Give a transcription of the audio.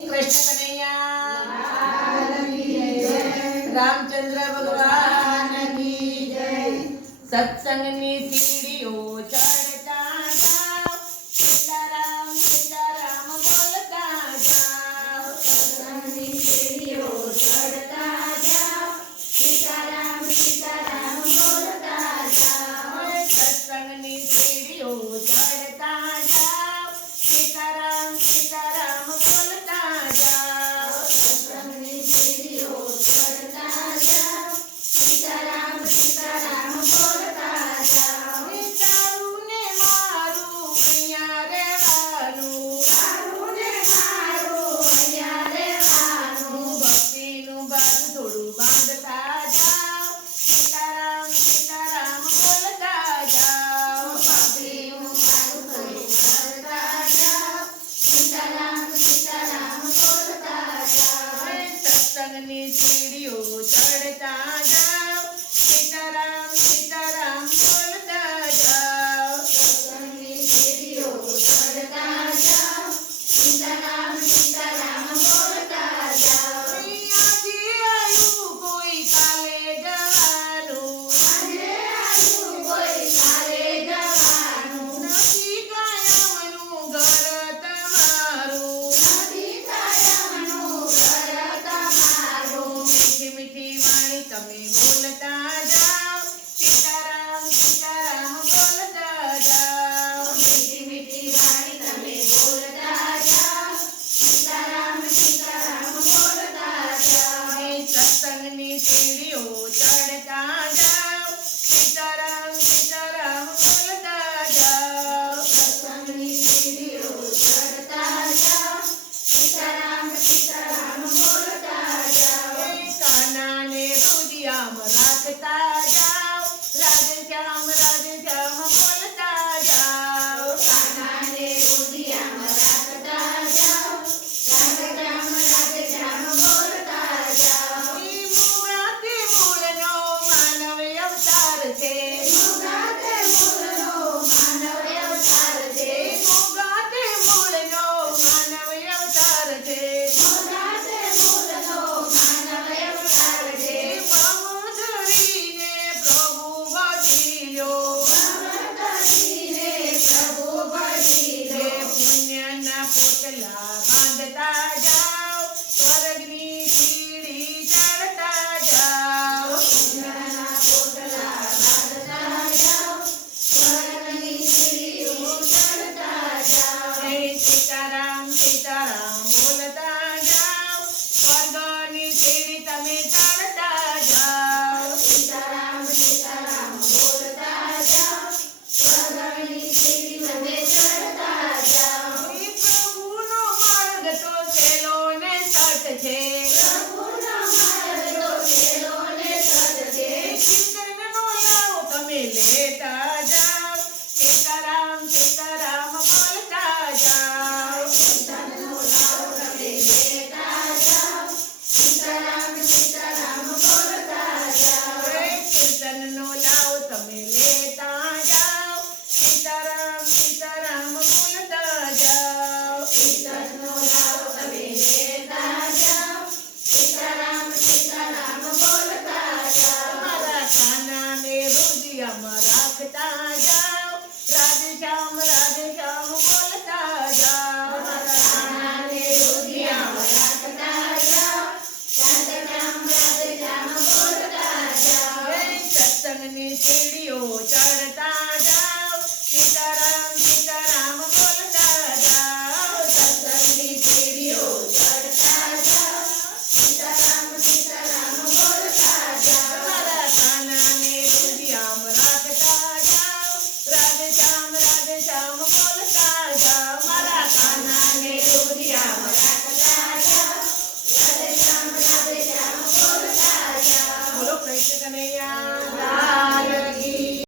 કૃષ્ણ કનૈયા રામચંદ્ર ભગવાન કી જય સત્સંગની સીડીઓ ચડતા જાઓ સીતારામ સીતારામ બોલતા જાઓ સત્સંગની સીડીઓ ચડતા જાઓ સીતારામ સીતારામ બોલતા જાઓ ಮೇಲೆ